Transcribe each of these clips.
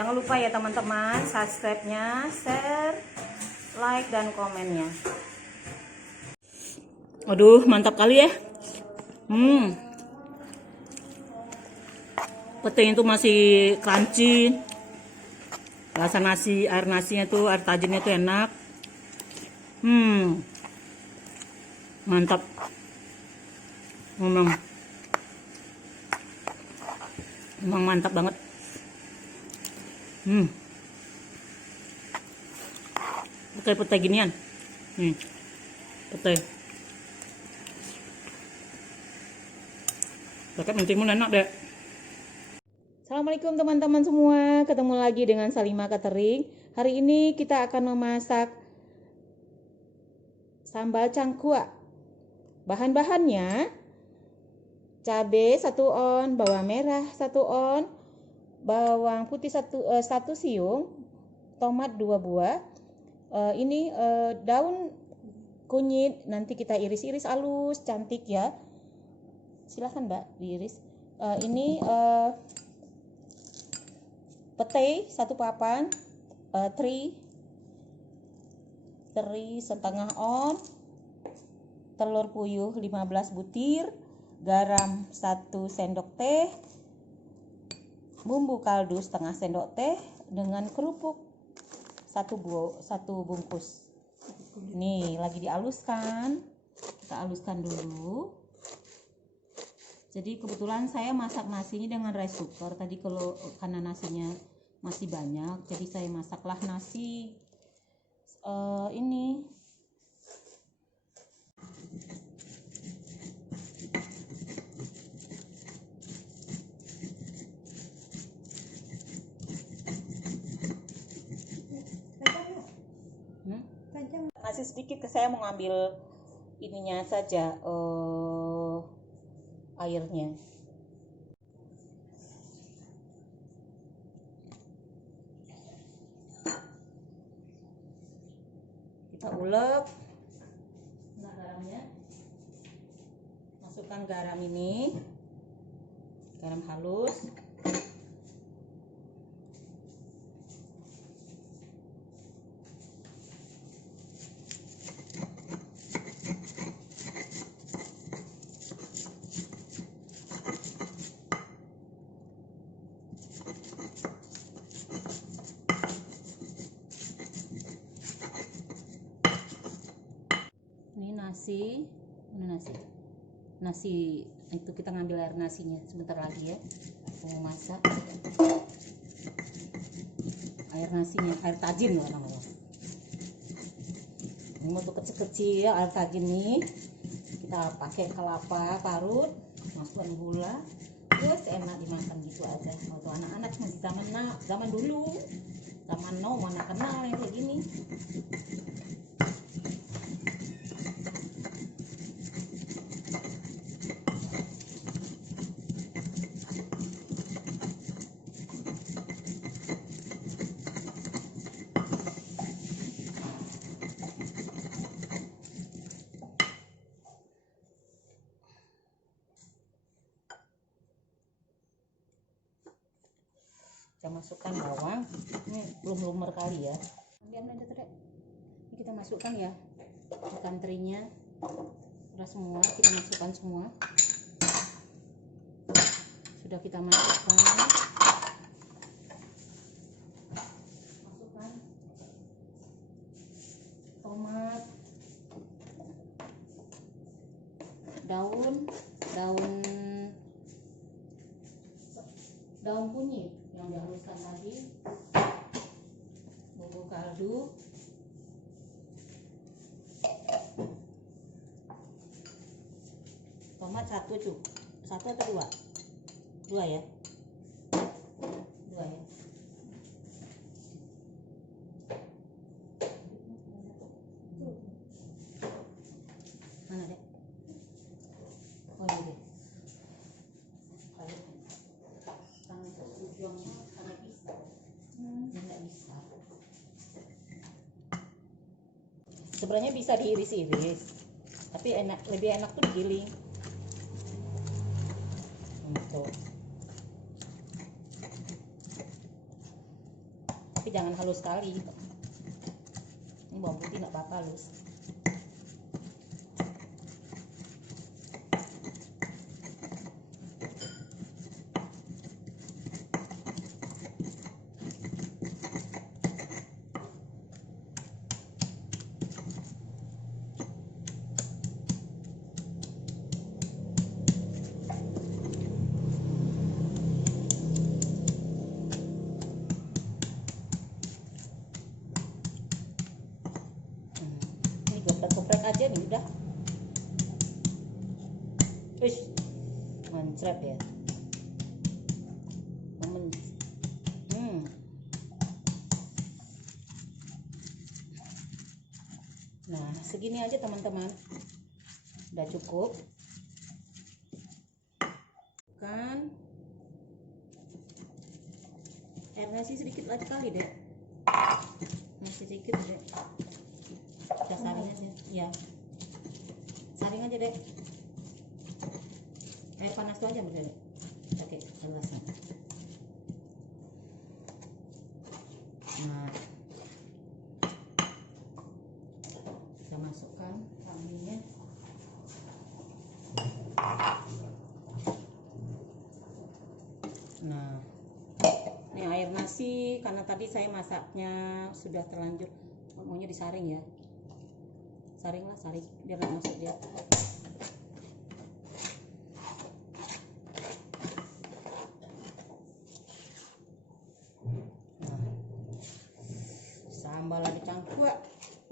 Jangan lupa ya teman-teman, subscribe-nya, share, like, dan komennya. Aduh, mantap kali ya. Petenya itu masih crunchy. Rasa nasi, air nasinya tuh, air tajinnya tuh enak. Mantap. Memang mantap banget. Petai ginian. Petai. Pakai mentimun enak deh. Assalamualaikum teman-teman semua. Ketemu lagi dengan Salima Catering. Hari ini kita akan memasak sambal cangkuak. Bahan-bahannya: cabai 1 on, bawang merah 1 on, bawang putih 1 siung, tomat 2 buah. Ini daun kunyit, nanti kita iris-iris halus, cantik ya. Silahkan Mbak diiris. Ini petai 1 papan, teri setengah on, telur puyuh 15 butir, garam 1 sendok teh, bumbu kaldu setengah sendok teh, dengan kerupuk 1 bungkus. Nih lagi dihaluskan, kita haluskan dulu. Jadi kebetulan saya masak nasinya dengan rice cooker. Tadi karena nasinya masih banyak, jadi saya masaklah nasi ini. Nasi sedikit, saya mau ngambil ininya saja, airnya. Kita ulek. Nah, garamnya. Masukkan garam ini. Garam halus. Ini nasi, nasi itu kita ngambil air nasinya sebentar lagi ya, mau masak. Air nasinya, air tajin loh namanya. Ini untuk kecil-kecil ya, air tajin nih. Kita pakai kelapa parut, masukkan gula, terus enak dimakan gitu aja. Untuk anak-anak zaman dulu, zaman now mana kenal yang kayak gini. Kita masukkan bawang, ini belum lumer kali ya. Ini kita masukkan ya ikan terinya, udah semua kita masukkan semua. Sudah kita masukkan tomat, daun kunyit yang dihaluskan tadi, bumbu kaldu, tomat 1 atau 2? 2 ya. 2 ya. Mana deh? Oh ini deh. Sebenarnya bisa diiris-iris, tapi lebih enak tuh digiling. Tuh. tapi jangan halus sekali. Ini bawang putih nggak bakal halus. Geprek aja nih udah. Wih, mencret ya. Nah, segini aja teman-teman. Udah cukup. Kan airnya sih sedikit lagi kali deh. Masih sedikit deh. Kita saring aja. Ya. Saring aja deh. Air panas tuh aja udah deh. Pakai gelasnya. Nah, kita masukkan kambingnya. Nah, ini air nasi karena tadi saya masaknya sudah terlanjur, maunya disaring ya. Saring lah, saring biar nggak masuk dia. Nah, sambal ada cangkuk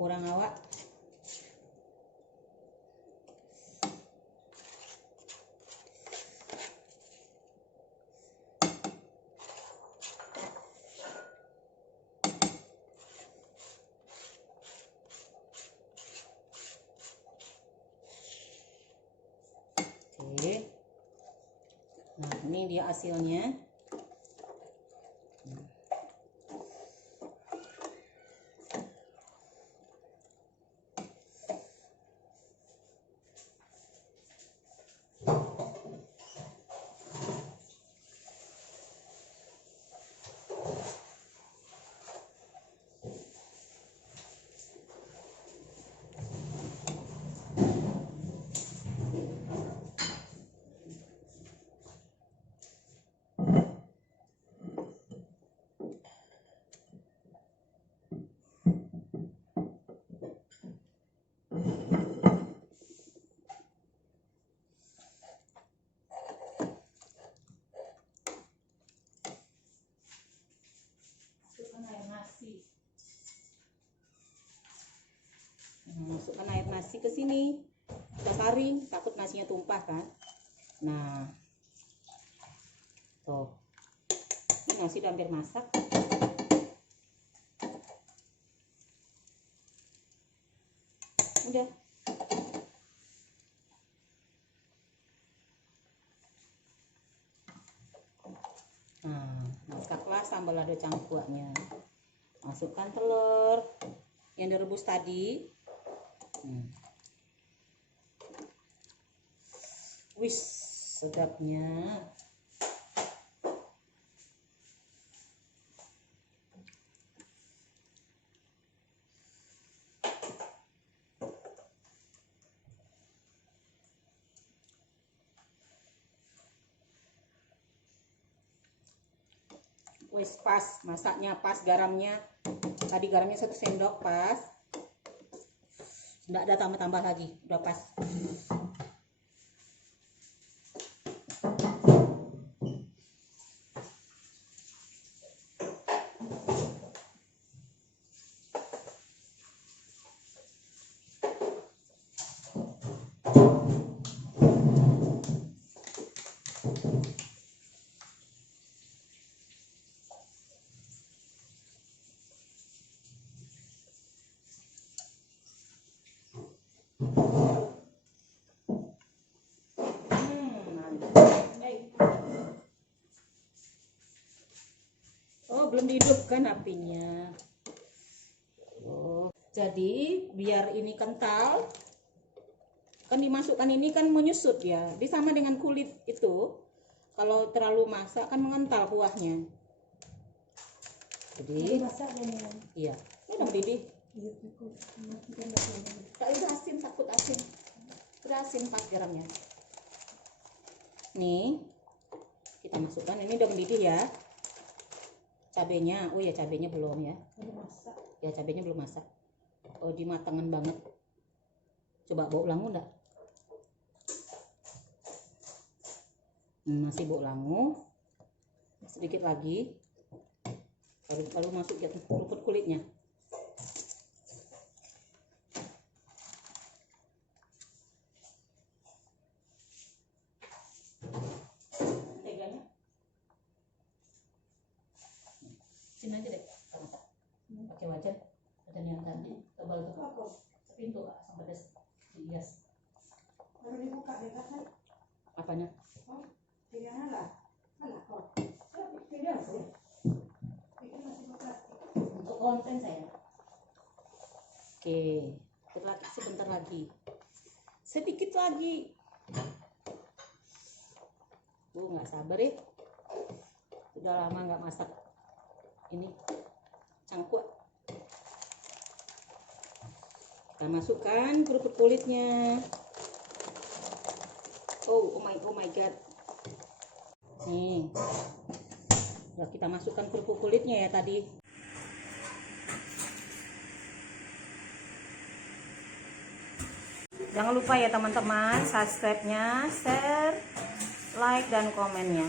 orang awak. Oke. Nah, ini dia hasilnya. Masukkan air nasi ke sini, kita saring, takut nasinya tumpah kan. Nah, tuh, ini nasi udah hampir masak. Udah. Nah, masaklah sambal lado cangkuaknya. Masukkan telur yang direbus tadi. Wis, sedapnya. Wis pas, masaknya pas, garamnya. Tadi garamnya 1 sendok pas. Nggak ada tambah-tambah lagi, udah pas. Oh, belum dihidupkan apinya. Oh, jadi biar ini kental, kan dimasukkan ini kan menyusut ya. Dia sama dengan kulit itu. Kalau terlalu masak kan mengental kuahnya. Jadi masak dan iya, ini udah mendidih. iya cukup. Kita enggak tahu. Tak itu asin, takut asin. Berasin 4 gramnya. Nih, kita masukkan. Ini udah mendidih ya. Cabenya, oh ya cabenya belum ya. Udah masak. Ya cabenya belum masak. Oh dimatangan banget. Coba bau langu enggak? Masih bau langu. Sedikit lagi. Baru masuk ya rumput kulitnya. Teganya. Sini aja deh. Pakai wajan. Wajan yang tadi tebal tuh. Pintu sampai dihias. Baru dibuka deh kan? Apanya? Oh, pilihannya lah. Mana kok? Pilihan sih. Itu masih buka. Untuk konten saya. Oke, sebentar lagi. Sedikit lagi. Nggak sabar ya. Udah lama nggak masak. Ini cangkuk. Kita masukkan kerupuk kulitnya. Oh my god. Nih. Udah kita masukkan kerupuk kulitnya ya tadi. Jangan lupa ya teman-teman, subscribe-nya, share, like dan komennya.